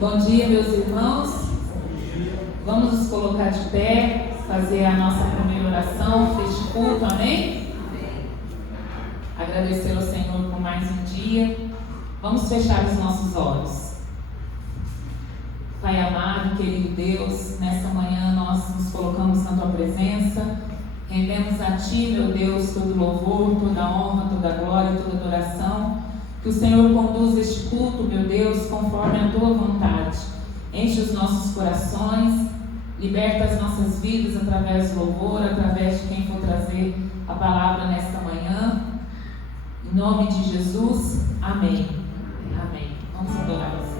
Bom dia, meus irmãos. Vamos nos colocar de pé, fazer a nossa primeira oração deste culto, amém? Agradecer ao Senhor por mais um dia. Vamos fechar os nossos olhos. Pai amado, querido Deus, nessa manhã nós nos colocamos na Tua presença. Rendemos a Ti, meu Deus, todo louvor, toda honra, toda glória, toda adoração. Que o Senhor conduza este culto, meu Deus, conforme a Tua vontade. Enche os nossos corações, liberta as nossas vidas através do louvor, através de quem for trazer a palavra nesta manhã. Em nome de Jesus, amém. Amém. Vamos adorar o Senhor.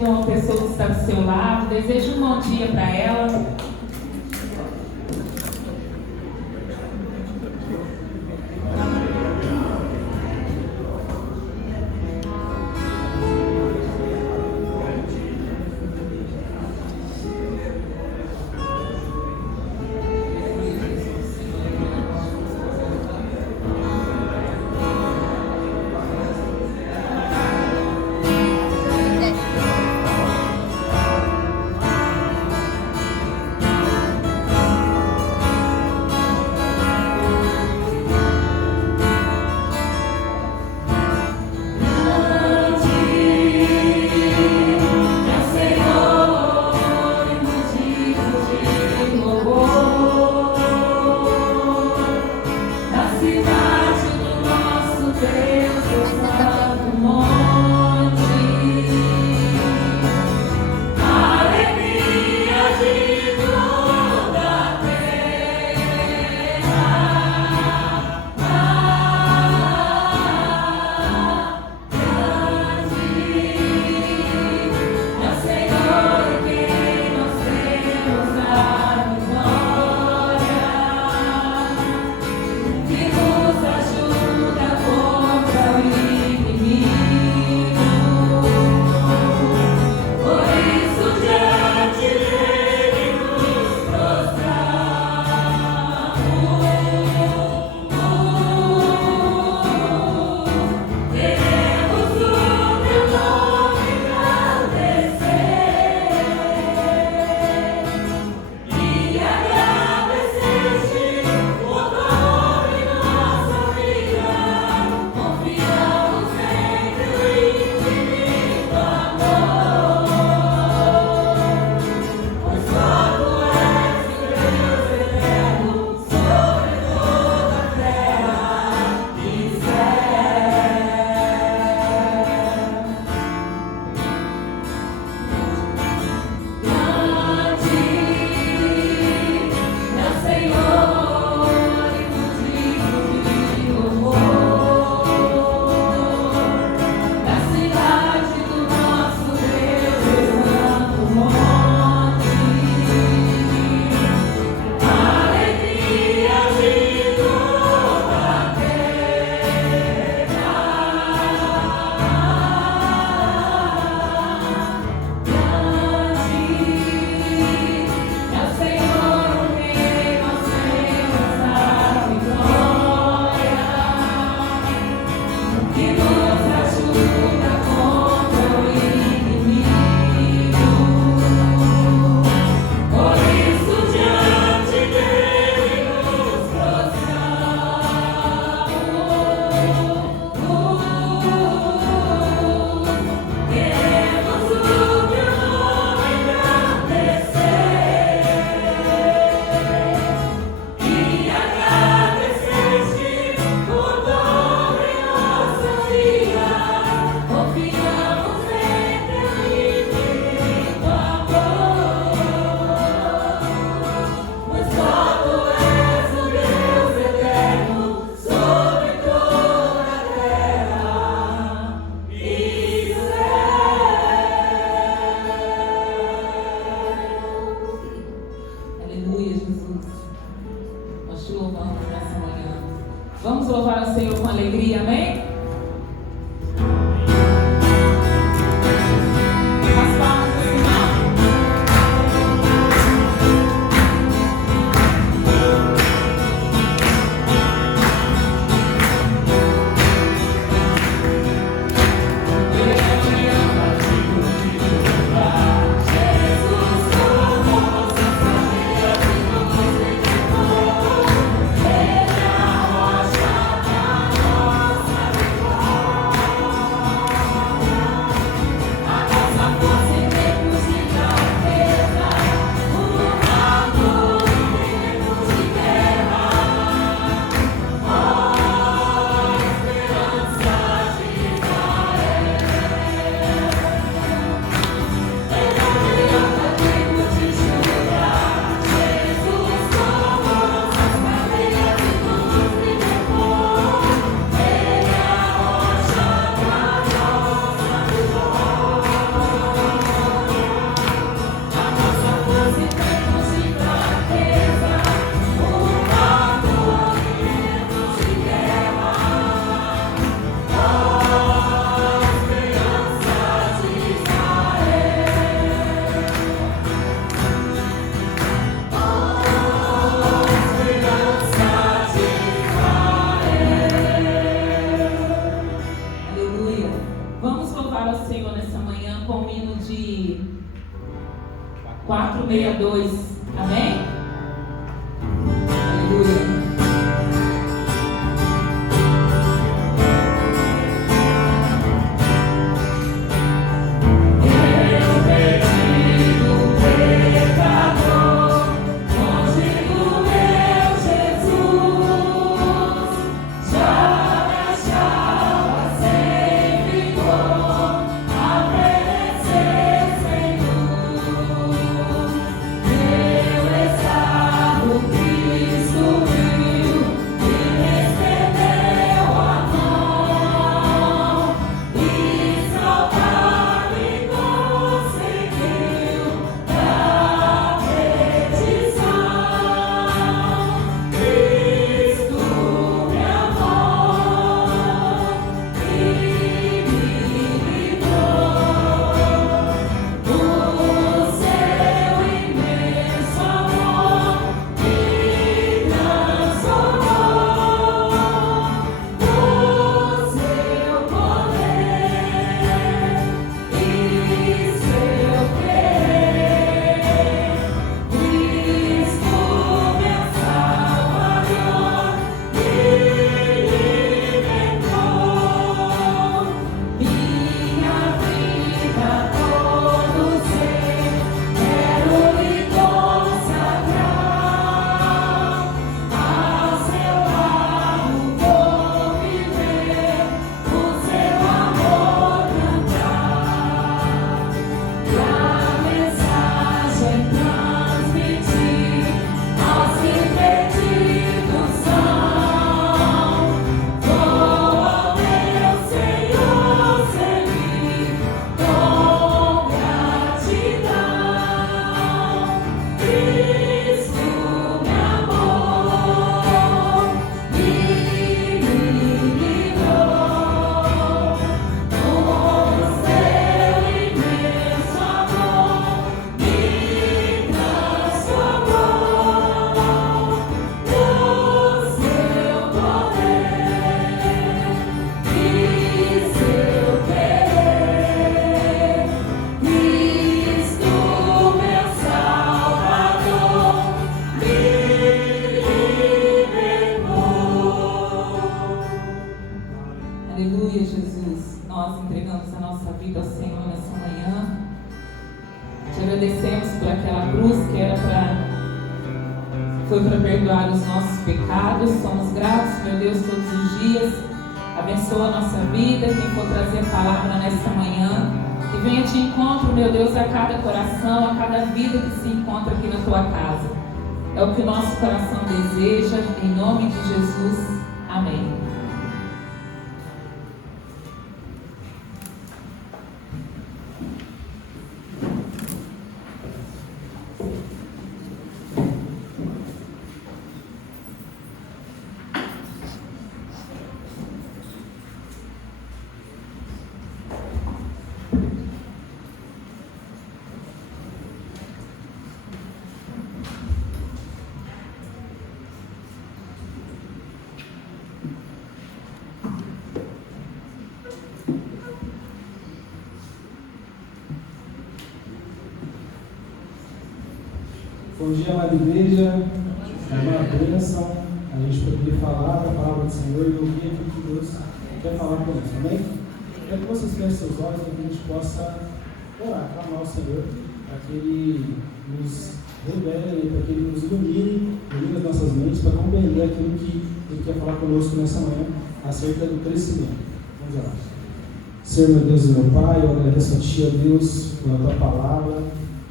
Uma pessoa que está do seu lado, desejo um bom dia para ela. 462. Amém? Aleluia. Já Aleluia, Jesus. Nós entregamos a nossa vida ao Senhor nessa manhã. Te agradecemos por aquela cruz que foi para perdoar os nossos pecados. Somos gratos, meu Deus, todos os dias. Abençoa a nossa vida. Quem for trazer a palavra nesta manhã, que venha te encontro, meu Deus, a cada coração, a cada vida que se encontra aqui na tua casa. É o que o nosso coração deseja, em nome de Jesus. Amém. Bom dia, amada igreja. É uma bênção a gente poder falar da palavra do Senhor e ouvir aquilo que Deus quer falar conosco, amém? Quero que vocês fechem seus olhos para que a gente possa orar, clamar ao Senhor, para que Ele nos revele, para que Ele nos ilumine as nossas mentes, para compreender aquilo que Ele quer falar conosco nessa manhã acerca do crescimento. Vamos orar. Senhor, meu Deus e meu Pai, eu agradeço a Ti, ó Deus, pela Tua palavra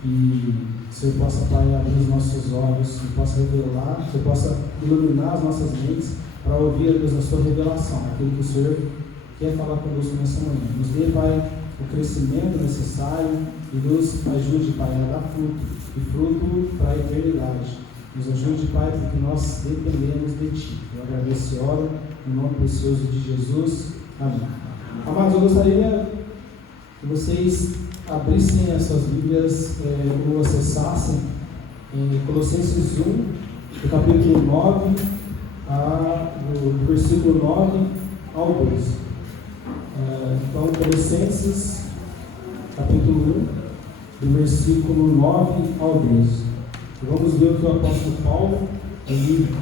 e que o Senhor possa, Pai, abrir os nossos olhos, que possa revelar, que o Senhor possa iluminar as nossas mentes para ouvir, Deus, a Sua revelação, aquilo que o Senhor quer falar conosco nessa manhã. Nos dê, Pai, o crescimento necessário e nos ajude, Pai, a dar fruto, e fruto para a eternidade. Nos ajude, Pai, porque nós dependemos de Ti. Eu agradeço e oro em nome precioso de Jesus. Amém. Amados, eu gostaria que vocês abrissem as suas Bíblias ou acessassem em Colossenses 1, do capítulo 9, do versículo 9 ao 12. Então, Colossenses, capítulo 1, do versículo 9 ao 12. E vamos ver o que o apóstolo Paulo ele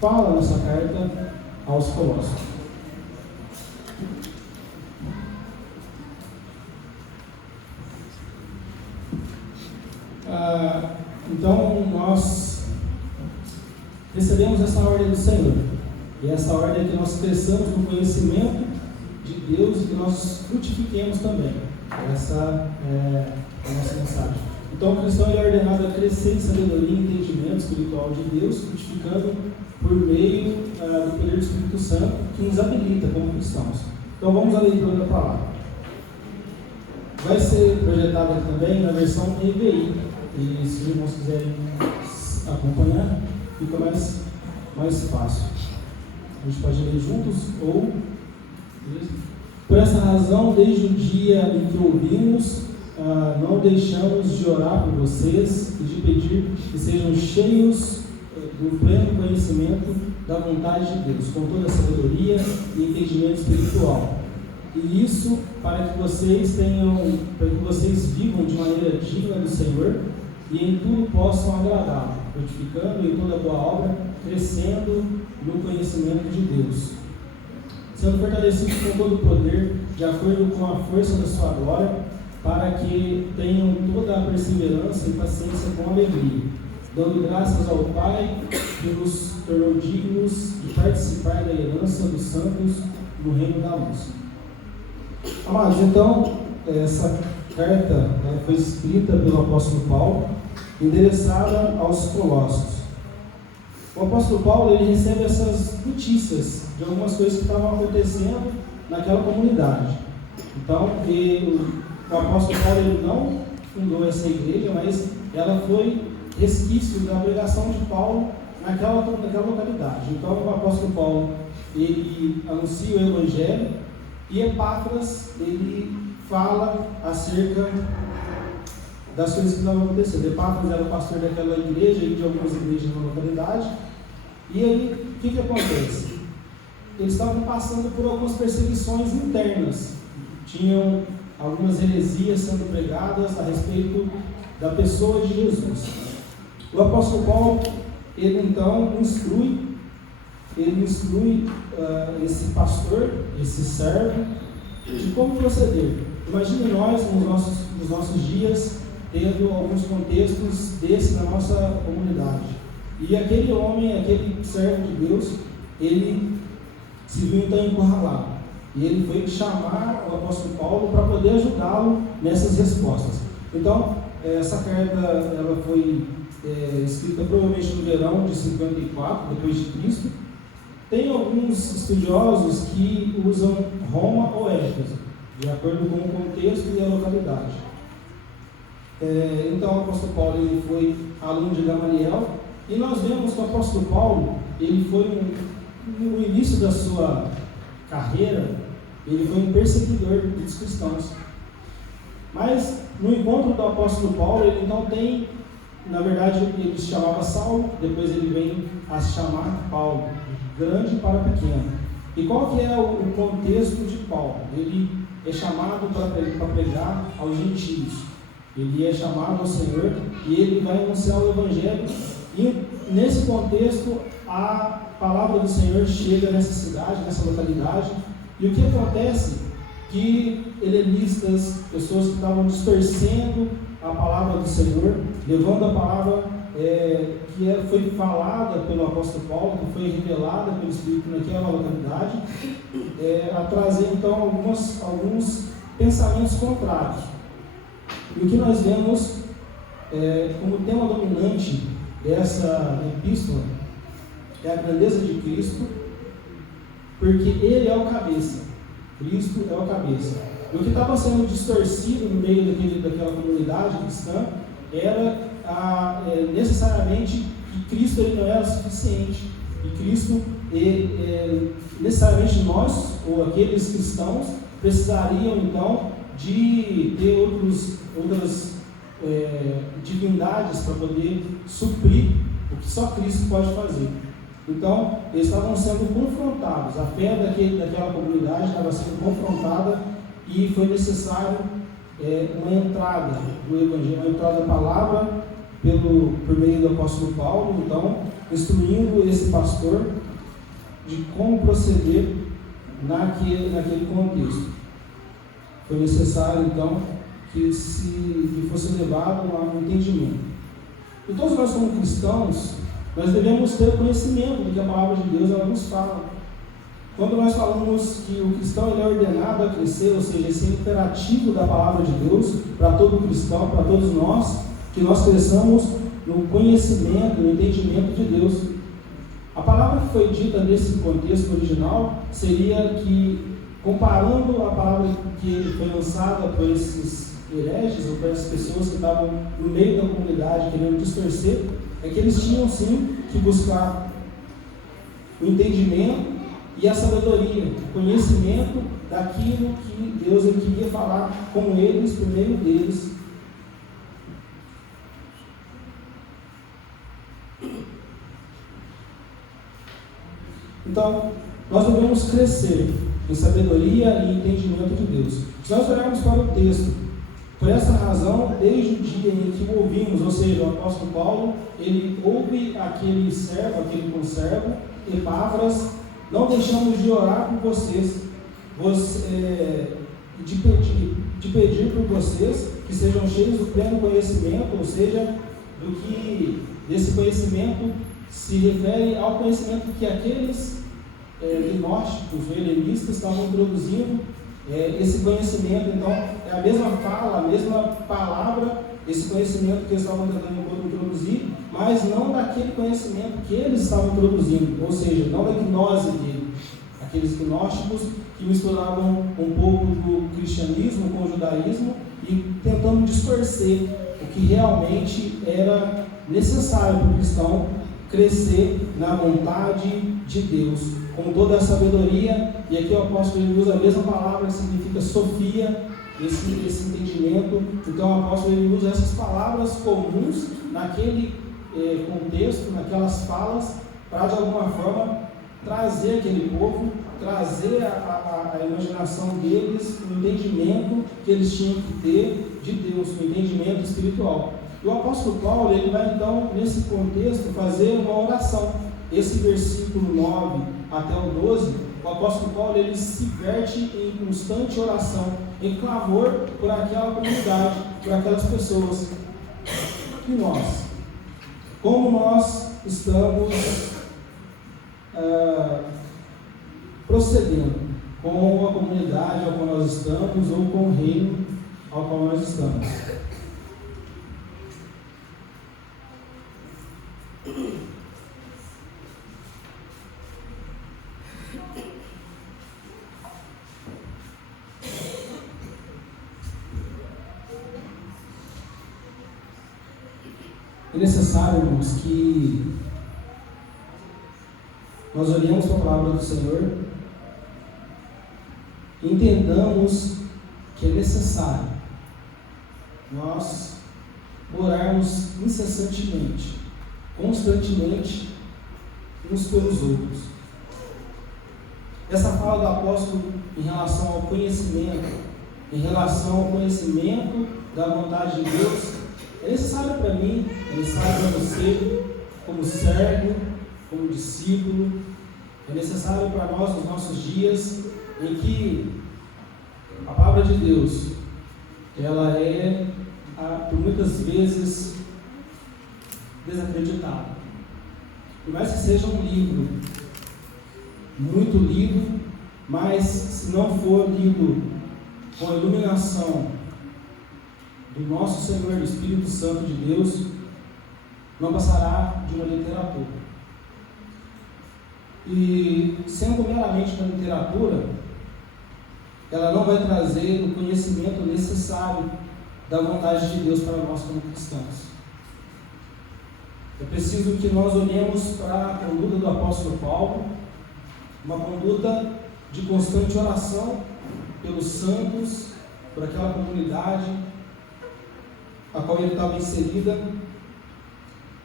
fala nessa carta aos Colossos. Então, nós recebemos essa ordem do Senhor, e essa ordem é que nós cresçamos no conhecimento de Deus e que nós frutifiquemos também. Essa é a nossa mensagem. Então, o cristão é ordenado a crescer em sabedoria e entendimento espiritual de Deus, frutificando por meio do poder do Espírito Santo, que nos habilita como cristãos. Então, vamos à leitura da palavra. Vai ser projetado aqui também na versão NVI. E se os irmãos quiserem acompanhar, fica mais fácil. A gente pode ler juntos ou... Por essa razão, desde o dia em que ouvimos, não deixamos de orar por vocês e de pedir que sejam cheios do pleno conhecimento da vontade de Deus, com toda a sabedoria e entendimento espiritual. E isso para que vocês vivam de maneira digna do Senhor e em tudo possam agradá-lo, frutificando em toda boa obra, crescendo no conhecimento de Deus, sendo fortalecidos com todo o poder, de acordo com a força da sua glória, para que tenham toda a perseverança e paciência com alegria, dando graças ao Pai, que nos tornou dignos de participar da herança dos santos no reino da luz. Amados, então, essa carta foi escrita pelo apóstolo Paulo, endereçada aos Colossos. O apóstolo Paulo ele recebe essas notícias de algumas coisas que estavam acontecendo naquela comunidade. Então, o apóstolo Paulo ele não fundou essa igreja, mas ela foi resquício da pregação de Paulo naquela localidade. Então, o apóstolo Paulo ele anuncia o evangelho e Epáfras ele fala acerca das coisas que estavam acontecendo. Epáfras era o pastor daquela igreja e de algumas igrejas na localidade. E aí, o que acontece? Eles estavam passando por algumas perseguições internas. Tinham algumas heresias sendo pregadas a respeito da pessoa de Jesus. O apóstolo Paulo, ele então instrui ele instrui esse pastor, esse servo, de como proceder. Imagine nós, nos nossos dias, tendo alguns contextos desse na nossa comunidade. E aquele homem, aquele servo de Deus, ele se viu então encurralado. E ele foi chamar o apóstolo Paulo para poder ajudá-lo nessas respostas. Então, essa carta ela foi escrita provavelmente no verão de 54, depois de Cristo. Tem alguns estudiosos que usam Roma ou Éfeso, de acordo com o contexto e a localidade. Então, o apóstolo Paulo ele foi aluno de Gamaliel, e nós vemos que o apóstolo Paulo, ele foi no início da sua carreira, ele foi um perseguidor dos cristãos. Mas no encontro do apóstolo Paulo, ele então tem, na verdade, ele se chamava Saulo, depois ele vem a se chamar Paulo, de grande para pequeno. E qual que é o contexto de Paulo? Ele é chamado para pregar aos gentios. Ele é chamado ao Senhor e ele vai anunciar o Evangelho. E nesse contexto, a palavra do Senhor chega nessa cidade, nessa localidade. E o que acontece? Que helenistas, pessoas que estavam distorcendo a palavra do Senhor, levando a palavra que foi falada pelo apóstolo Paulo, que foi revelada pelo Espírito naquela localidade, a trazer então alguns pensamentos contrários. E o que nós vemos como tema dominante dessa epístola é a grandeza de Cristo, porque Ele é o cabeça. Cristo é o cabeça. E o que estava sendo distorcido no meio daquela comunidade cristã era necessariamente que Cristo ele não era suficiente. E Cristo, necessariamente nós, ou aqueles cristãos, precisariam então de ter outras divindades para poder suprir o que só Cristo pode fazer. Então, eles estavam sendo confrontados, a fé daquela comunidade estava sendo confrontada e foi necessário uma entrada do Evangelho, uma entrada da palavra por meio do apóstolo Paulo, então, instruindo esse pastor de como proceder naquele contexto. Foi necessário, então, que fosse levado a um entendimento. E todos nós, como cristãos, nós devemos ter conhecimento do que a palavra de Deus ela nos fala. Quando nós falamos que o cristão ele é ordenado a crescer, ou seja, esse imperativo da palavra de Deus para todo cristão, para todos nós, que nós cresçamos no conhecimento, no entendimento de Deus. A palavra que foi dita nesse contexto original seria que, comparando a palavra que foi lançada por esses hereges ou por essas pessoas que estavam no meio da comunidade querendo distorcer, é que eles tinham sim que buscar o entendimento e a sabedoria, o conhecimento daquilo que Deus queria falar com eles, por meio deles. Então, nós devemos crescer em sabedoria e entendimento de Deus. Se nós olharmos para o texto, por essa razão, desde o dia em que o ouvimos, ou seja, o apóstolo Paulo, ele ouve aquele servo, aquele conservo, Epáfras, não deixamos de orar por vocês, de pedir por vocês que sejam cheios do pleno conhecimento, ou seja, desse conhecimento se refere ao conhecimento que aqueles gnósticos, helenistas estavam introduzindo. Esse conhecimento, então, é a mesma fala, a mesma palavra, esse conhecimento que eles estavam tentando introduzir, mas não daquele conhecimento que eles estavam introduzindo, ou seja, não da gnose dele. Aqueles gnósticos que misturavam um pouco do cristianismo com o judaísmo e tentando distorcer o que realmente era necessário para o cristão crescer na vontade de Deus, com toda a sabedoria. E aqui o apóstolo ele usa a mesma palavra que significa sofia, esse entendimento. Então o apóstolo ele usa essas palavras comuns naquele contexto, naquelas falas, para de alguma forma trazer aquele povo, trazer a imaginação deles, o entendimento que eles tinham que ter de Deus, o entendimento espiritual. E o apóstolo Paulo ele vai então nesse contexto fazer uma oração. esse versículo 9 até o 12, o apóstolo Paulo ele se verte em constante oração, em clamor por aquela comunidade, por aquelas pessoas. E nós? Como nós estamos procedendo com a comunidade ao qual nós estamos ou com o reino ao qual nós estamos? É necessário, irmãos, que nós olhemos para a palavra do Senhor e entendamos que é necessário nós orarmos incessantemente, constantemente, uns pelos outros. Essa fala do apóstolo em relação ao conhecimento, da vontade de Deus, é necessário para mim, é necessário para você, como servo, como discípulo, é necessário para nós nos nossos dias em que a palavra de Deus, ela é, por muitas vezes, desacreditada. Por mais que seja um livro muito lido, mas se não for lido com a iluminação do nosso Senhor, do Espírito Santo de Deus, não passará de uma literatura. E sendo meramente uma literatura, ela não vai trazer o conhecimento necessário da vontade de Deus para nós como cristãos. É preciso que nós olhemos para a conduta do apóstolo Paulo, uma conduta de constante oração pelos santos, por aquela comunidade a qual ele estava inserida,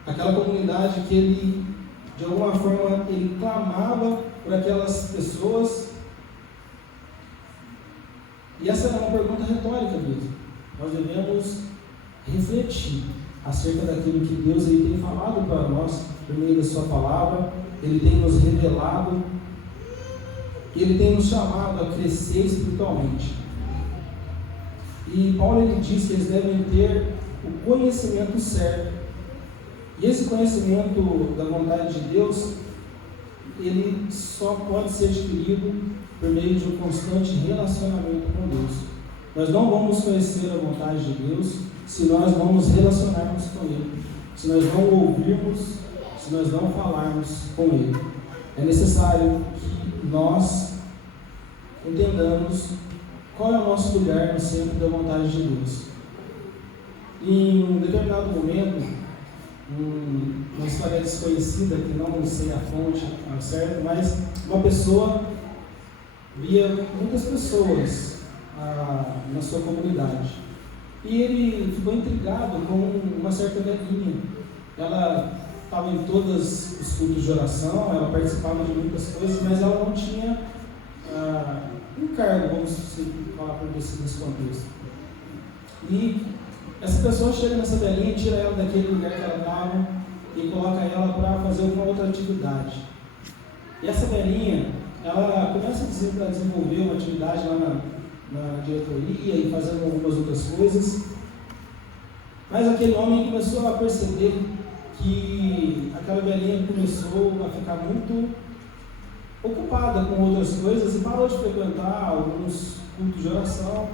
aquela comunidade que ele, de alguma forma, ele clamava por aquelas pessoas. E essa é uma pergunta retórica mesmo. Nós devemos refletir acerca daquilo que Deus ele tem falado para nós por meio da sua palavra. Ele tem nos revelado, ele tem nos chamado a crescer espiritualmente. E Paulo ele diz que eles devem ter o conhecimento certo. E esse conhecimento da vontade de Deus, ele só pode ser adquirido por meio de um constante relacionamento com Deus. Nós não vamos conhecer a vontade de Deus se nós não nos relacionarmos com Ele, se nós não ouvirmos, se nós não falarmos com Ele. É necessário que nós entendamos qual é o nosso lugar no centro da vontade de Deus. Em um determinado momento, uma história desconhecida, que não sei a fonte certa, mas uma pessoa via muitas pessoas na sua comunidade. E ele ficou intrigado com uma certa velhinha. Ela estava em todos os cultos de oração, ela participava de muitas coisas, mas ela não tinha um cargo, vamos falar por nesse contexto. E essa pessoa chega nessa velhinha, tira ela daquele lugar que ela estava e coloca ela para fazer alguma outra atividade. E essa velhinha, ela começa a desenvolver uma atividade lá na diretoria e fazendo algumas outras coisas. Mas aquele homem começou a perceber que aquela velhinha começou a ficar muito ocupada com outras coisas e parou de frequentar alguns cultos de oração.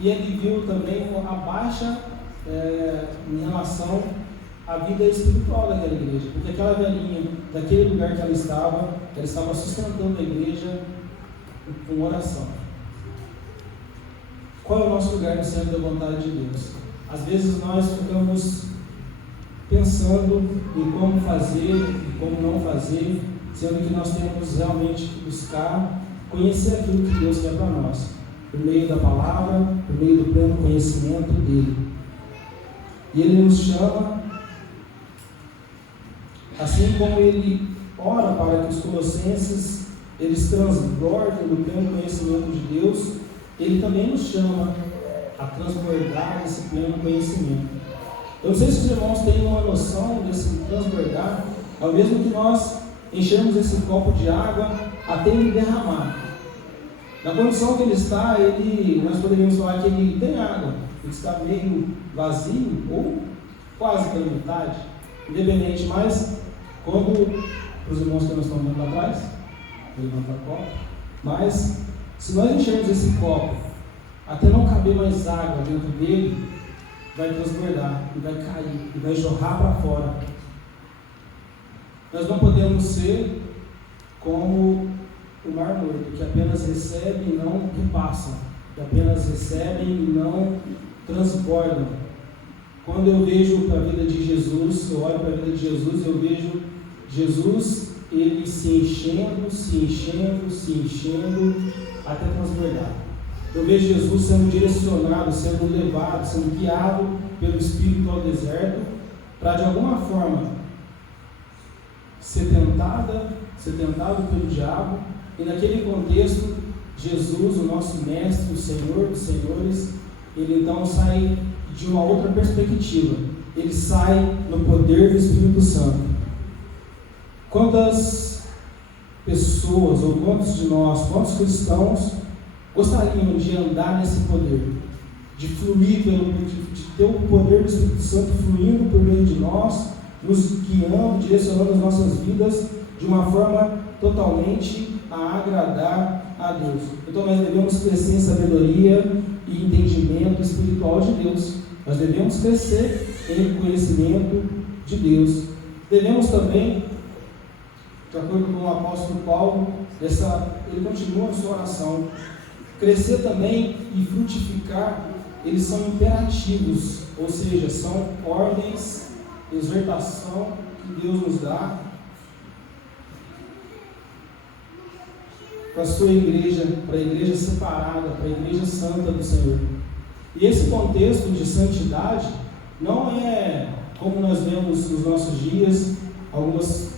E ele viu também a baixa em relação à vida espiritual daquela igreja, porque aquela velhinha, daquele lugar que ela estava sustentando a igreja com oração. Qual é o nosso lugar no centro da vontade de Deus? Às vezes nós ficamos pensando em como fazer e como não fazer, sendo que nós temos realmente que buscar conhecer aquilo que Deus quer para nós, por meio da palavra, por meio do pleno conhecimento dele. E ele nos chama, assim como ele ora para que os colossenses eles transbordem do pleno conhecimento de Deus, ele também nos chama a transbordar esse pleno conhecimento. Eu não sei se os irmãos têm uma noção desse transbordar, ao mesmo que nós enchermos esse copo de água até ele derramar. Na condição que ele está, nós poderíamos falar que ele tem água, ele está meio vazio ou quase pela metade, independente, mas quando os irmãos que nós estamos vendo lá atrás, vou levantar o copo, mas se nós enchermos esse copo até não caber mais água dentro dele, vai transbordar, e vai cair, e vai jorrar para fora. Nós não podemos ser como o Mar Morto, que apenas recebe e não repassa, que apenas recebe e não transborda. Quando eu vejo para a vida de Jesus, eu olho para a vida de Jesus, eu vejo Jesus, ele se enchendo, até transbordar. Eu vejo Jesus sendo direcionado, sendo levado, sendo guiado pelo Espírito ao deserto, para de alguma forma ser tentado pelo diabo, e naquele contexto, Jesus, o nosso Mestre, o Senhor dos Senhores, ele então sai de uma outra perspectiva, ele sai no poder do Espírito Santo. Quantas pessoas, ou quantos de nós, quantos cristãos gostariam de andar nesse poder, de fluir, de ter o poder do Espírito Santo fluindo por meio de nós, nos guiando, direcionando as nossas vidas de uma forma totalmente a agradar a Deus. Então nós devemos crescer em sabedoria e entendimento espiritual de Deus. Nós devemos crescer em conhecimento de Deus. Devemos também, de acordo com o apóstolo Paulo, ele continua a sua oração. Crescer também e frutificar, eles são imperativos, ou seja, são ordens, exortação que Deus nos dá para a sua igreja, para a igreja separada, para a igreja santa do Senhor. E esse contexto de santidade não é como nós vemos nos nossos dias. Algumas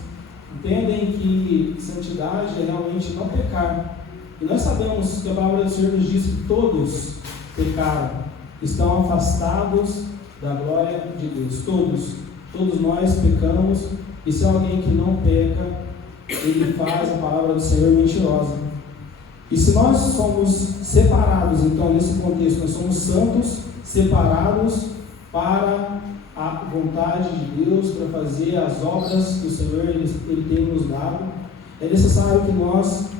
entendem que santidade é realmente não pecar. E nós sabemos que a palavra do Senhor nos diz que todos pecaram, estão afastados da glória de Deus. Todos nós pecamos, e se alguém que não peca, ele faz a palavra do Senhor mentirosa. E se nós somos separados, então nesse contexto, nós somos santos, separados para a vontade de Deus, para fazer as obras que o Senhor ele tem nos dado, é necessário que nós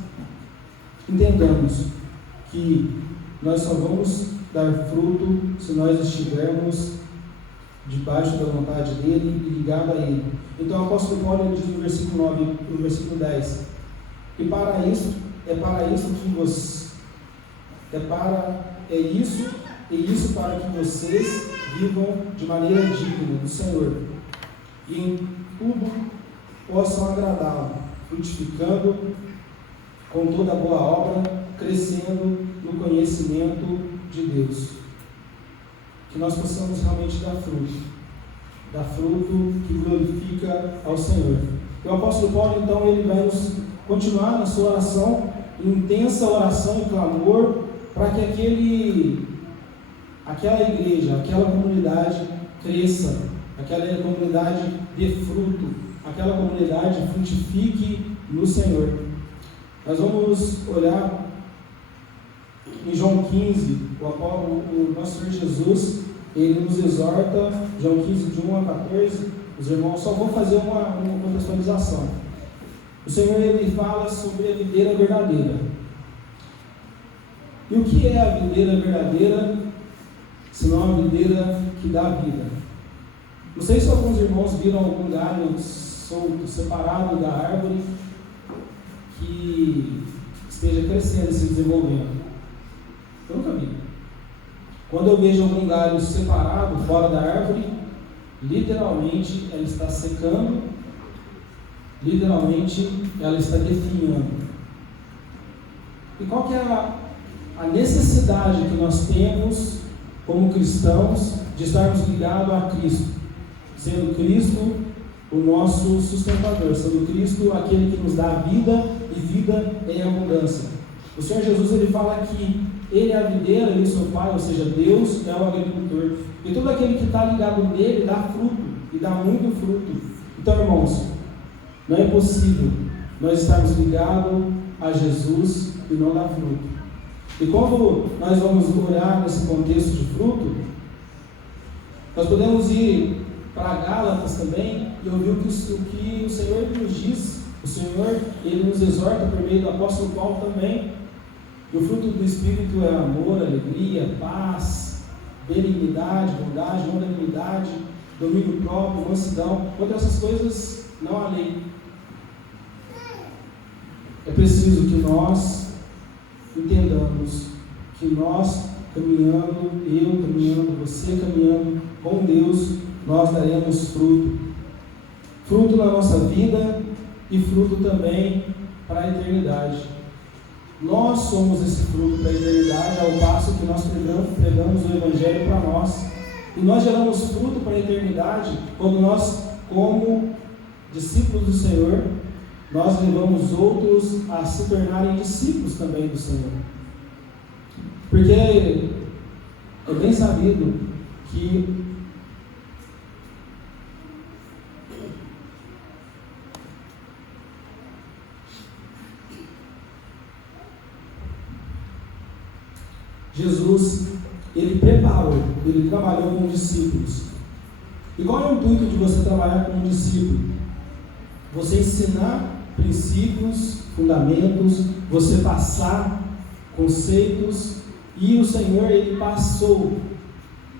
entendamos que nós só vamos dar fruto se nós estivermos debaixo da vontade dele e ligado a ele. Então o apóstolo Paulo diz no versículo 9, no versículo 10, e para isso para que vocês vivam de maneira digna do Senhor e em tudo possam agradá-lo, frutificando com toda boa obra, crescendo no conhecimento de Deus. Que nós possamos realmente dar fruto que glorifica ao Senhor. E o apóstolo Paulo, então, ele vai nos continuar na sua oração, intensa oração e clamor, para que aquela igreja, aquela comunidade cresça, aquela comunidade dê fruto, aquela comunidade frutifique no Senhor. Nós vamos olhar em João 15, o nosso Senhor Jesus, ele nos exorta, João 15, de 1 a 14, os irmãos, só vou fazer uma contextualização. O Senhor, ele fala sobre a videira verdadeira. E o que é a videira verdadeira, senão a videira que dá vida? Não sei se alguns irmãos viram algum galho solto, separado da árvore, que esteja crescendo e se desenvolvendo. Eu nunca vi. Quando eu vejo algum galho separado fora da árvore, literalmente ela está secando, literalmente ela está definhando. E qual que é a necessidade que nós temos como cristãos de estarmos ligados a Cristo, sendo Cristo o nosso sustentador, sendo Cristo aquele que nos dá vida e vida em abundância. O Senhor Jesus, ele fala que ele é a videira e o seu Pai, ou seja, Deus é o agricultor. E todo aquele que está ligado nele dá fruto, e dá muito fruto. Então, irmãos, Não é possível nós estarmos ligados a Jesus e não dar fruto. E quando nós vamos orar nesse contexto de fruto, nós podemos ir para Gálatas também e ouvir o que o Senhor nos diz. O Senhor, Ele nos exorta por meio do apóstolo Paulo também. E o fruto do Espírito é amor, alegria, paz, benignidade, bondade, longanimidade, domínio próprio, mansidão. Contra essas coisas não há lei. É preciso que nós entendamos que nós caminhando, eu caminhando, você caminhando com Deus, nós daremos fruto. Fruto na nossa vida e fruto também para a eternidade. Nós somos esse fruto para a eternidade, ao passo que nós pregamos o Evangelho para nós. E nós geramos fruto para a eternidade quando nós, como discípulos do Senhor, nós levamos outros a se tornarem discípulos também do Senhor. Porque é bem sabido que Jesus, Ele preparou, Ele trabalhou com discípulos. E qual é o intuito de você trabalhar com um discípulo? Você ensinar princípios, fundamentos, você passar conceitos, e o Senhor, Ele passou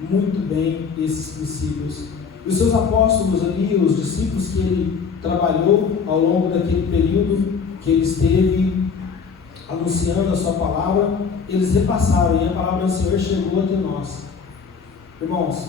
muito bem esses princípios. Os seus apóstolos ali, os discípulos que Ele trabalhou ao longo daquele período que Ele esteve anunciando a sua palavra, eles repassaram, e a palavra do Senhor chegou até nós. Irmãos,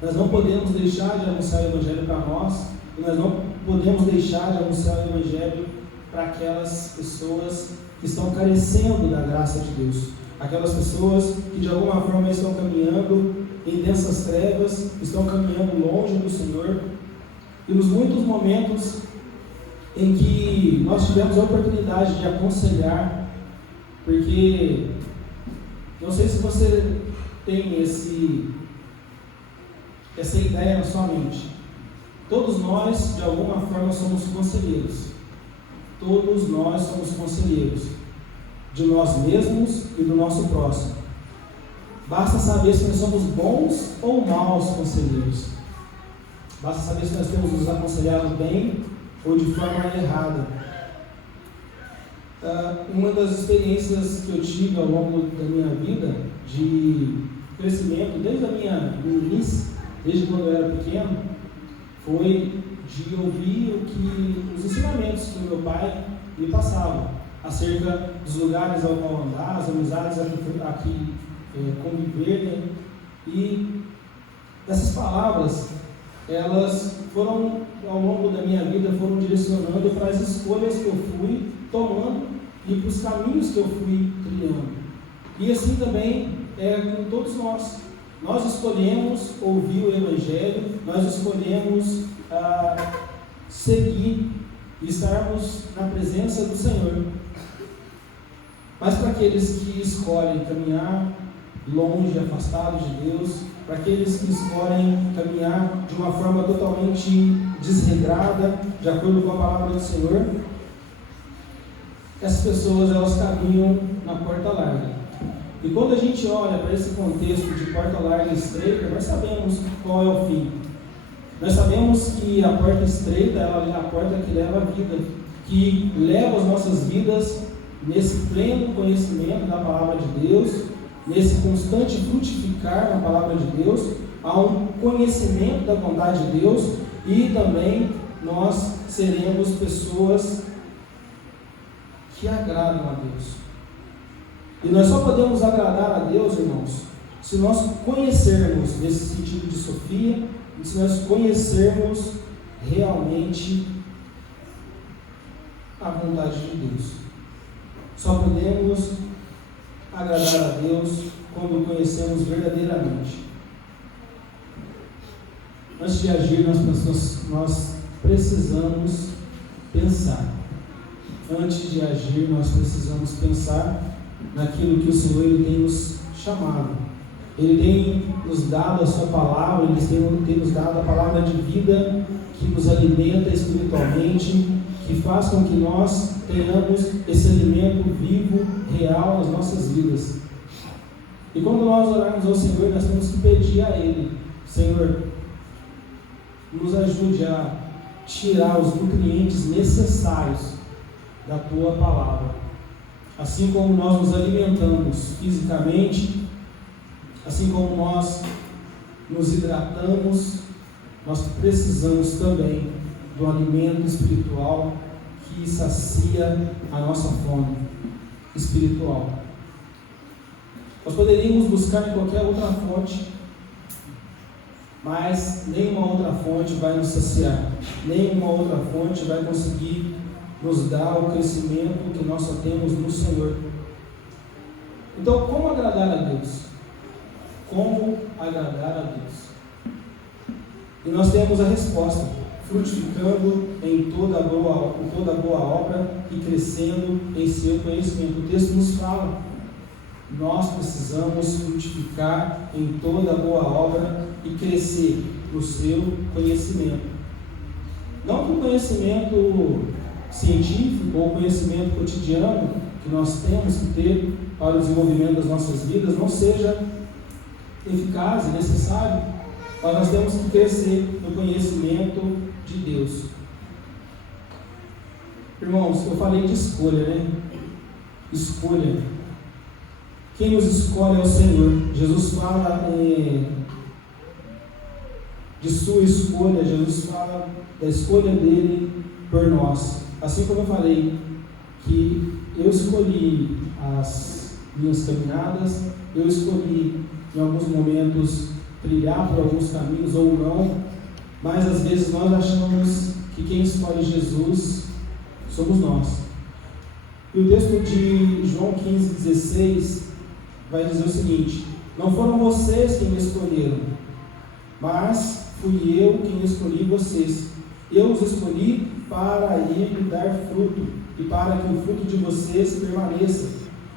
nós não podemos deixar de anunciar o Evangelho para nós, e nós não podemos deixar de anunciar o Evangelho para aquelas pessoas que estão carecendo da graça de Deus, aquelas pessoas que de alguma forma estão caminhando em densas trevas, estão caminhando longe do Senhor. E nos muitos momentos em que nós tivemos a oportunidade de aconselhar, porque não sei se você tem essa ideia na sua mente. Todos nós, de alguma forma, somos conselheiros. Todos nós somos conselheiros de nós mesmos e do nosso próximo. Basta saber se nós somos bons ou maus conselheiros. Basta saber se nós temos nos aconselhado bem ou de forma errada. Uma das experiências que eu tive ao longo da minha vida de crescimento, desde a minha início, desde quando eu era pequeno, foi de ouvir os ensinamentos que o meu pai me passava acerca dos lugares ao qual andar, as amizades a que conviver, né? E essas palavras, elas foram, ao longo da minha vida, foram direcionando para as escolhas que eu fui tomando e para os caminhos que eu fui criando. E assim também é com todos nós. Nós escolhemos ouvir o Evangelho, nós escolhemos seguir e estarmos na presença do Senhor. Mas para aqueles que escolhem caminhar longe, afastados de Deus, para aqueles que escolhem caminhar de uma forma totalmente desregrada, de acordo com a palavra do Senhor, essas pessoas, elas caminham na porta larga. E quando a gente olha para esse contexto de porta larga e estreita, nós sabemos qual é o fim. Nós sabemos que a porta estreita é a porta que leva a vida, que leva as nossas vidas nesse pleno conhecimento da palavra de Deus, nesse constante frutificar na palavra de Deus, a um conhecimento da vontade de Deus, e também nós seremos pessoas que agradam a Deus. E nós só podemos agradar a Deus, irmãos, se nós conhecermos nesse sentido de Sofia, e se nós conhecermos realmente a vontade de Deus. Só podemos agradar a Deus quando o conhecemos verdadeiramente. Antes de agir, nós precisamos pensar. Antes de agir, nós precisamos pensar naquilo que o Senhor tem nos chamado. Ele tem nos dado a sua palavra, Ele tem nos dado a palavra de vida que nos alimenta espiritualmente, que faz com que nós tenhamos esse alimento vivo, real nas nossas vidas. E quando nós orarmos ao Senhor, nós temos que pedir a Ele: Senhor, nos ajude a tirar os nutrientes necessários da Tua palavra. Assim como nós nos alimentamos fisicamente, assim como nós nos hidratamos, nós precisamos também do alimento espiritual que sacia a nossa fome espiritual. Nós poderíamos buscar em qualquer outra fonte, mas nenhuma outra fonte vai nos saciar, nenhuma outra fonte vai conseguir nos dar o crescimento que nós só temos no Senhor. Então, como agradar a Deus? Como agradar a Deus? E nós temos a resposta: frutificando em toda boa obra e crescendo em seu conhecimento. O texto nos fala: nós precisamos frutificar em toda boa obra e crescer no seu conhecimento. Não que o conhecimento científico ou conhecimento cotidiano que nós temos que ter para o desenvolvimento das nossas vidas não seja eficaz e necessário, mas nós temos que crescer no conhecimento de Deus. Irmãos, eu falei de escolha, né? Escolha. Quem nos escolhe é o Senhor. Jesus fala de sua escolha, Jesus fala da escolha dele por nós. Assim como eu falei que eu escolhi as minhas caminhadas, eu escolhi em alguns momentos trilhar por alguns caminhos ou não, mas às vezes nós achamos que quem escolhe Jesus somos nós. E o texto de João 15,16 vai dizer o seguinte: não foram vocês quem me escolheram, mas fui eu quem escolhi vocês. Eu os escolhi para ir dar fruto e para que o fruto de vocês permaneça.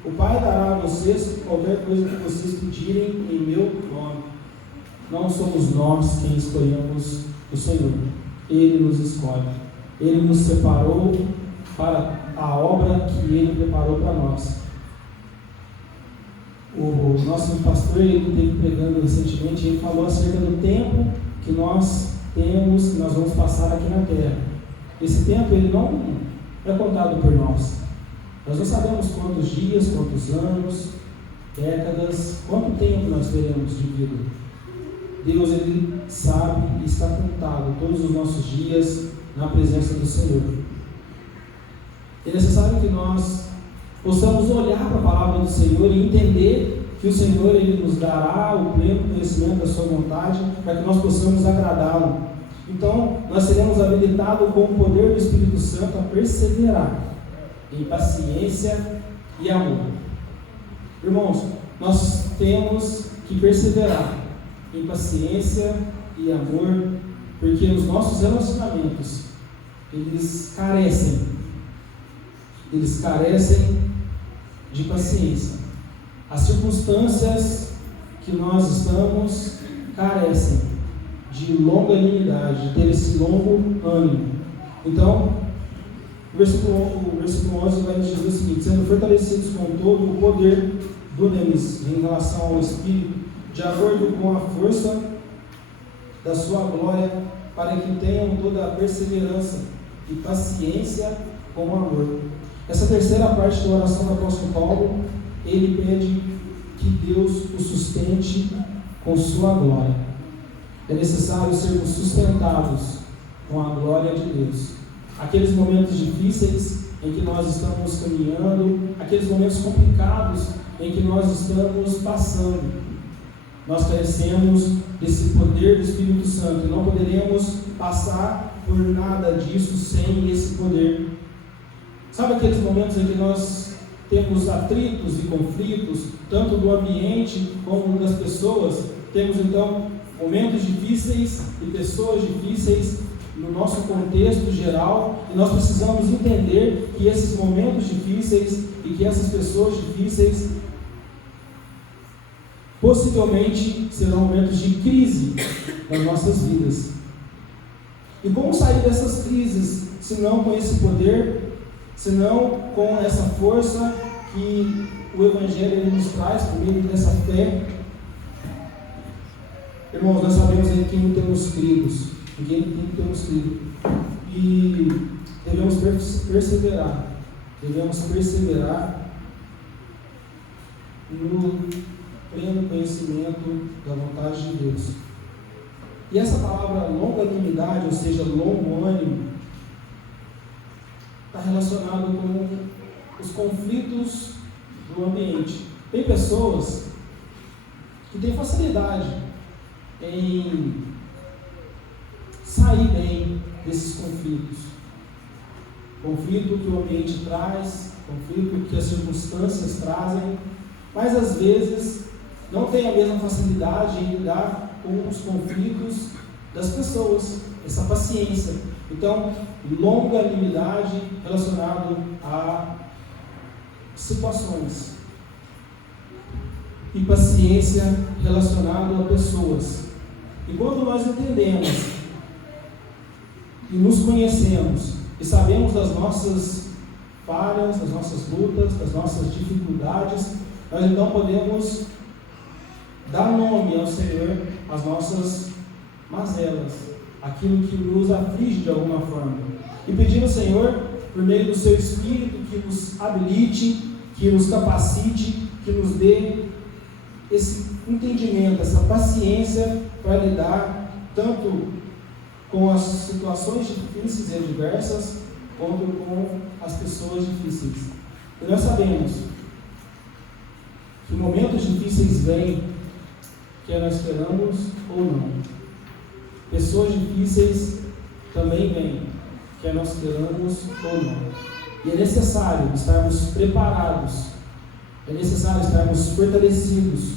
O Pai dará a vocês qualquer coisa que vocês pedirem em meu nome. Não somos nós quem escolhemos o Senhor. Ele nos escolhe. Ele nos separou para a obra que Ele preparou para nós. O nosso pastor, ele esteve pregando recentemente, ele falou acerca do tempo que nós temos, que nós vamos passar aqui na Terra. Esse tempo, ele não é contado por nós. Nós não sabemos quantos dias, quantos anos, décadas, quanto tempo nós teremos de vida. Deus, ele sabe e está contado todos os nossos dias na presença do Senhor. É necessário que nós possamos olhar para a palavra do Senhor e entender que o Senhor, ele nos dará o pleno conhecimento da sua vontade para que nós possamos agradá-lo. Então, nós seremos habilitados com o poder do Espírito Santo a perseverar em paciência e amor. Irmãos, nós temos que perseverar em paciência e amor, porque os nossos relacionamentos, eles carecem de paciência. As circunstâncias que nós estamos carecem de longanimidade, de ter esse longo ânimo. Então, o versículo 11 vai dizer o seguinte: sendo fortalecidos com todo o poder do Deus em relação ao Espírito, de acordo com a força da sua glória, para que tenham toda a perseverança e paciência com amor. Essa terceira parte da oração do apóstolo Paulo, ele pede que Deus o sustente com sua glória. É necessário sermos sustentados com a glória de Deus. Aqueles momentos difíceis em que nós estamos caminhando, aqueles momentos complicados em que nós estamos passando, nós carecemos desse poder do Espírito Santo. Não poderemos passar por nada disso sem esse poder. Sabe aqueles momentos em que nós temos atritos e conflitos, tanto do ambiente como das pessoas? Temos então momentos difíceis e pessoas difíceis no nosso contexto geral, e nós precisamos entender que esses momentos difíceis e que essas pessoas difíceis possivelmente serão momentos de crise nas nossas vidas. E como sair dessas crises, se não com esse poder, se não com essa força que o Evangelho nos traz por meio dessa fé? Irmãos, nós sabemos em quem temos crido, e devemos perseverar no pleno conhecimento da vontade de Deus. E essa palavra longanimidade, ou seja, longo ânimo, está relacionado com os conflitos do ambiente. Tem pessoas que têm facilidade em sair bem desses conflitos. Conflito que o ambiente traz, conflito que as circunstâncias trazem, mas às vezes não tem a mesma facilidade em lidar com os conflitos das pessoas, essa paciência. Então, longanimidade relacionado a situações e paciência relacionado a pessoas. E quando nós entendemos e nos conhecemos e sabemos das nossas falhas, das nossas lutas, das nossas dificuldades, nós então podemos dar nome ao Senhor às nossas mazelas, aquilo que nos aflige de alguma forma, e pedir ao Senhor, por meio do seu Espírito, que nos habilite, que nos capacite, que nos dê esse entendimento, essa paciência para lidar tanto com as situações difíceis e adversas, quanto com as pessoas difíceis. E nós sabemos que momentos difíceis vêm, quer nós queramos ou não. Pessoas difíceis também vêm, quer nós queramos ou não. E é necessário estarmos preparados, é necessário estarmos fortalecidos,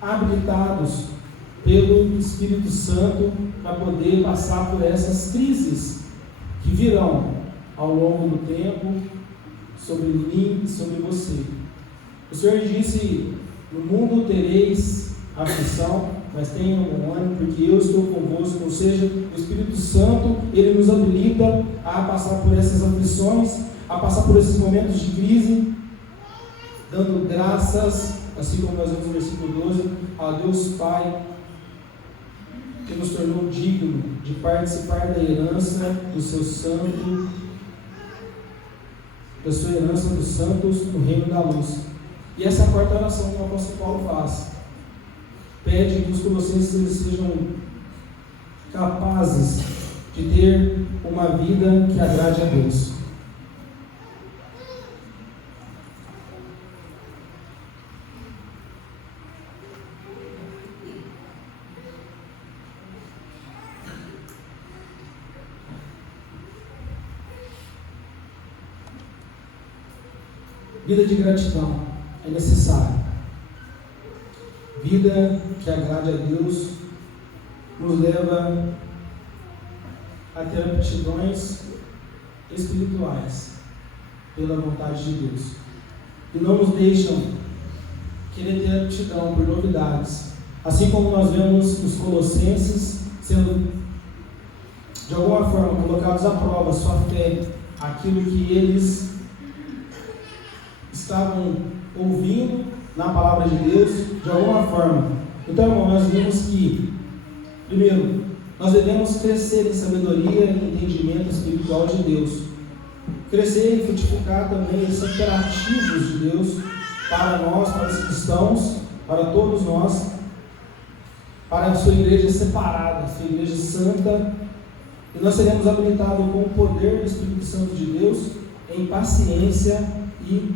habilitados pelo Espírito Santo para poder passar por essas crises que virão ao longo do tempo sobre mim e sobre você. O Senhor disse: no mundo tereis aflição, mas tenham bom ânimo, porque eu estou convosco. Ou seja, o Espírito Santo, ele nos habilita a passar por essas aflições, a passar por esses momentos de crise, dando graças, assim como nós vemos no versículo 12, a Deus Pai, que nos tornou digno de participar da herança do seu santo, da sua herança dos santos no reino da luz. E essa é a quarta oração que o apóstolo Paulo faz. Pede que os colossenses sejam capazes de ter uma vida que agrade a Deus. Vida de gratidão é necessária. Vida que agrade a Deus nos leva a ter aptidões espirituais pela vontade de Deus, e não nos deixam querer ter aptidão por novidades, assim como nós vemos os colossenses sendo de alguma forma colocados à prova, sua fé, aquilo que eles estavam ouvindo na palavra de Deus, de alguma forma. Então, irmão, nós vemos que, primeiro, nós devemos crescer em sabedoria e entendimento espiritual de Deus. Crescer e frutificar também esses imperativos de Deus para nós, para os cristãos, para todos nós, para a sua igreja separada, a sua igreja santa. E nós seremos habilitados com o poder do Espírito Santo de Deus em paciência e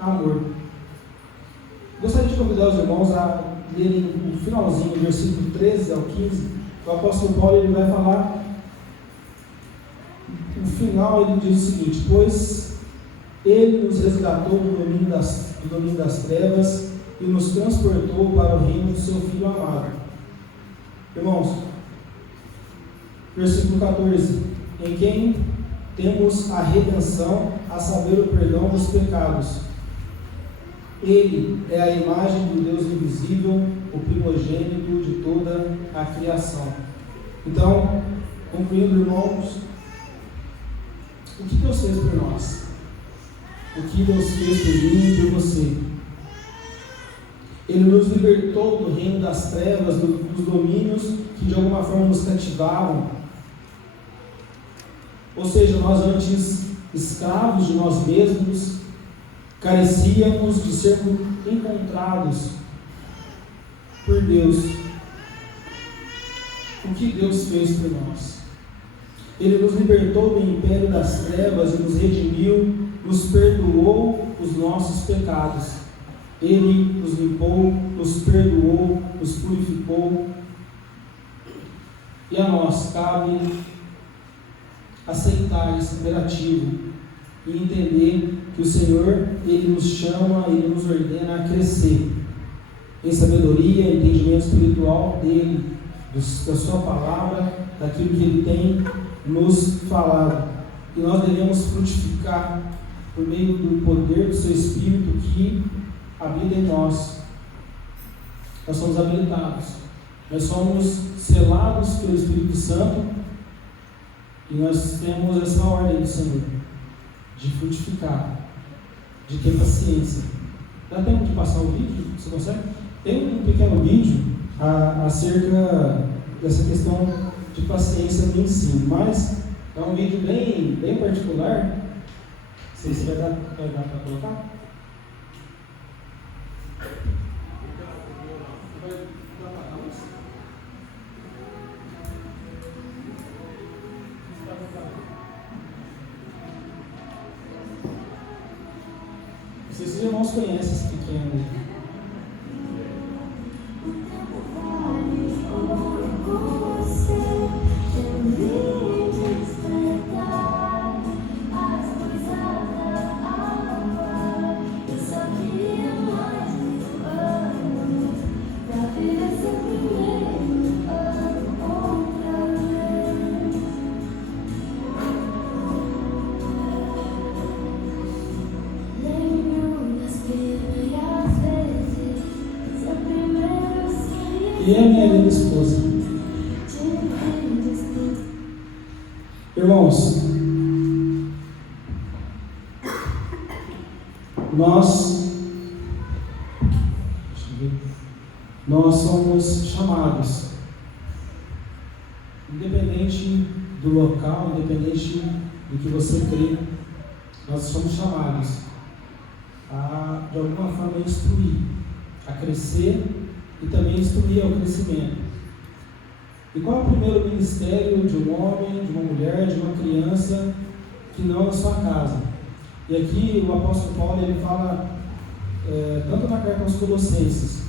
amor. Gostaria de convidar os irmãos a lerem o finalzinho, do versículo 13 ao 15. O apóstolo Paulo ele vai falar. No final ele diz o seguinte: pois ele nos resgatou do domínio das trevas e nos transportou para o reino do seu Filho amado. Irmãos, versículo 14: em quem temos a redenção, a saber, o perdão dos pecados. Ele é a imagem do Deus invisível, o primogênito de toda a criação. Então, concluindo, irmãos, o que Deus fez por nós? O que Deus fez por mim e por você? Ele nos libertou do reino das trevas, dos domínios que de alguma forma nos cativavam. Ou seja, nós antes escravos de nós mesmos, carecíamos de sermos encontrados por Deus. O que Deus fez por nós? Ele nos libertou do império das trevas e nos redimiu, nos perdoou os nossos pecados. Ele nos limpou, nos perdoou, nos purificou. E a nós cabe aceitar esse imperativo e entender que o Senhor, Ele nos chama, Ele nos ordena a crescer em sabedoria, entendimento espiritual dEle, da Sua palavra, daquilo que Ele tem nos falado. E nós devemos frutificar por meio do poder do Seu Espírito que habita em nós. Nós somos habilitados, nós somos selados pelo Espírito Santo e nós temos essa ordem do Senhor de frutificar, de ter paciência. Dá tempo de passar o vídeo? Você consegue? Tem um pequeno vídeo acerca dessa questão de paciência no ensino, mas é um vídeo bem particular. Não sei se vai dar para colocar. Não sei se os irmãos conhecem esse pequeno. E a minha linda esposa. Irmãos, nós somos chamados, independente do local, independente do que você crê, nós somos chamados a, de alguma forma, instruir, a crescer e também instruir ao crescimento. E qual é o primeiro ministério de um homem, de uma mulher, de uma criança, que não na sua casa? E aqui o apóstolo Paulo ele fala, tanto na carta aos Colossenses,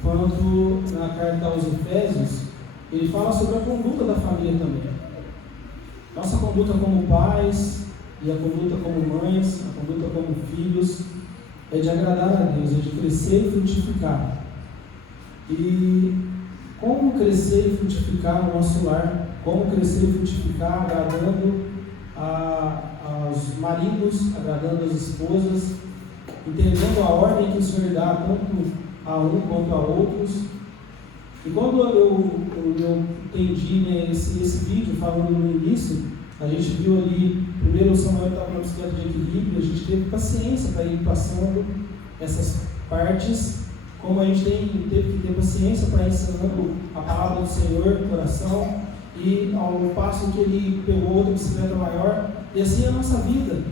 quanto na carta aos Efésios, ele fala sobre a conduta da família também. Nossa conduta como pais, e a conduta como mães, a conduta como filhos, é de agradar a Deus, é de crescer e frutificar. E como crescer e frutificar no nosso lar, como crescer e frutificar agradando aos maridos, agradando as esposas, entendendo a ordem que o Senhor dá tanto a um quanto a outros. E quando eu entendi, né, esse vídeo falando no início, a gente viu ali, primeiro o Samuel estava na bicicleta de equilíbrio, a gente teve paciência para ir passando essas partes, como a gente teve que ter paciência para ir ensinando a palavra do Senhor no coração, e ao passo que ele pegou outra bicicleta maior, e assim é a nossa vida.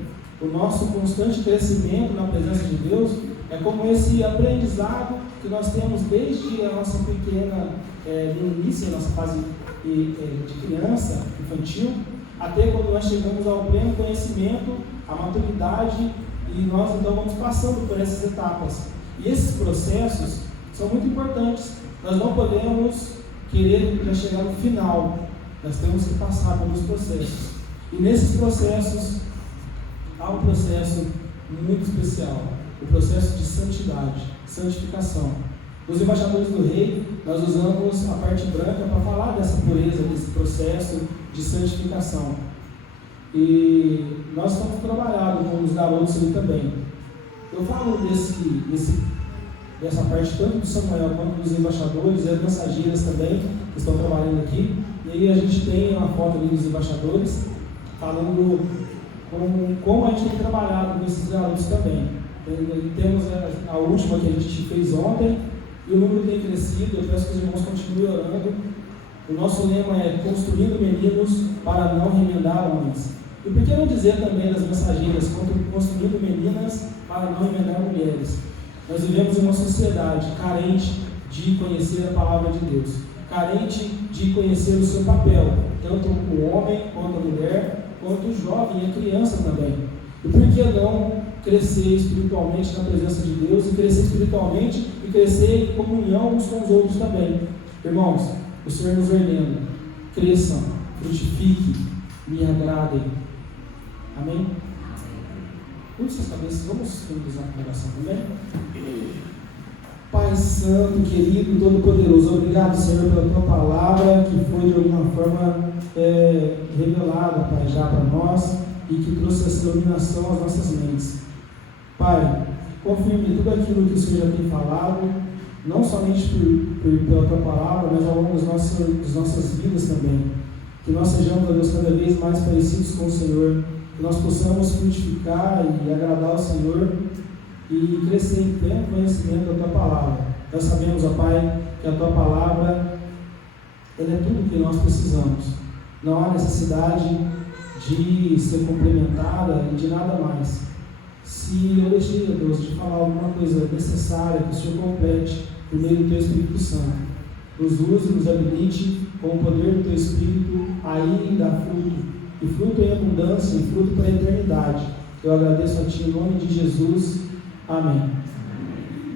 O nosso constante crescimento na presença de Deus é como esse aprendizado que nós temos desde a nossa pequena, no início da nossa fase de criança, infantil, até quando nós chegamos ao pleno conhecimento, à maturidade, e nós então vamos passando por essas etapas. E esses processos são muito importantes. Nós não podemos querer já chegar no final, nós temos que passar pelos processos. E nesses processos, há um processo muito especial, o processo de santidade, santificação. Nos embaixadores do rei, nós usamos a parte branca para falar dessa pureza, desse processo de santificação. E nós estamos trabalhando com os garotos ali também. Eu falo desse dessa parte tanto do Samuel quanto dos embaixadores e as mensageiras também, que estão trabalhando aqui. E aí a gente tem uma foto ali dos embaixadores, falando como a gente tem trabalhado com esses garotos também. Temos a última que a gente fez ontem, e o número tem crescido. Eu peço que os irmãos continuem orando. O nosso lema é construindo meninos para não remendar homens. E por que não dizer também das mensageiras, construindo meninas para não remendar mulheres? Nós vivemos em uma sociedade carente de conhecer a palavra de Deus, carente de conhecer o seu papel, tanto o homem quanto a mulher, quanto o jovem e a criança também. E por que não crescer espiritualmente na presença de Deus, e crescer espiritualmente e crescer em comunhão uns com os outros também? Irmãos, o Senhor nos ordena: cresçam, frutifiquem, me agradem. Amém? Curte suas cabeças, vamos finalizar a oração também. Pai Santo, querido, todo-poderoso, obrigado, Senhor, pela Tua palavra, que foi de alguma forma revelada, Pai, já para nós, e que trouxe essa iluminação às nossas mentes. Pai, confirme tudo aquilo que o Senhor já tem falado, não somente pela Tua palavra, mas ao longo das nossas vidas também. Que nós sejamos, ó Deus, cada vez mais parecidos com o Senhor, que nós possamos frutificar e agradar ao Senhor e crescer em pleno conhecimento da Tua palavra. Nós sabemos, ó Pai, que a Tua palavra ela é tudo o que nós precisamos. Não há necessidade de ser complementada e de nada mais. Se eu deixei, ó Deus, de falar alguma coisa necessária, que o Senhor complete por meio do Teu Espírito Santo. Nos use, nos habilite com o poder do Teu Espírito a ir dar fruto, e fruto em abundância, e fruto para a eternidade. Eu agradeço a Ti em nome de Jesus. Amém.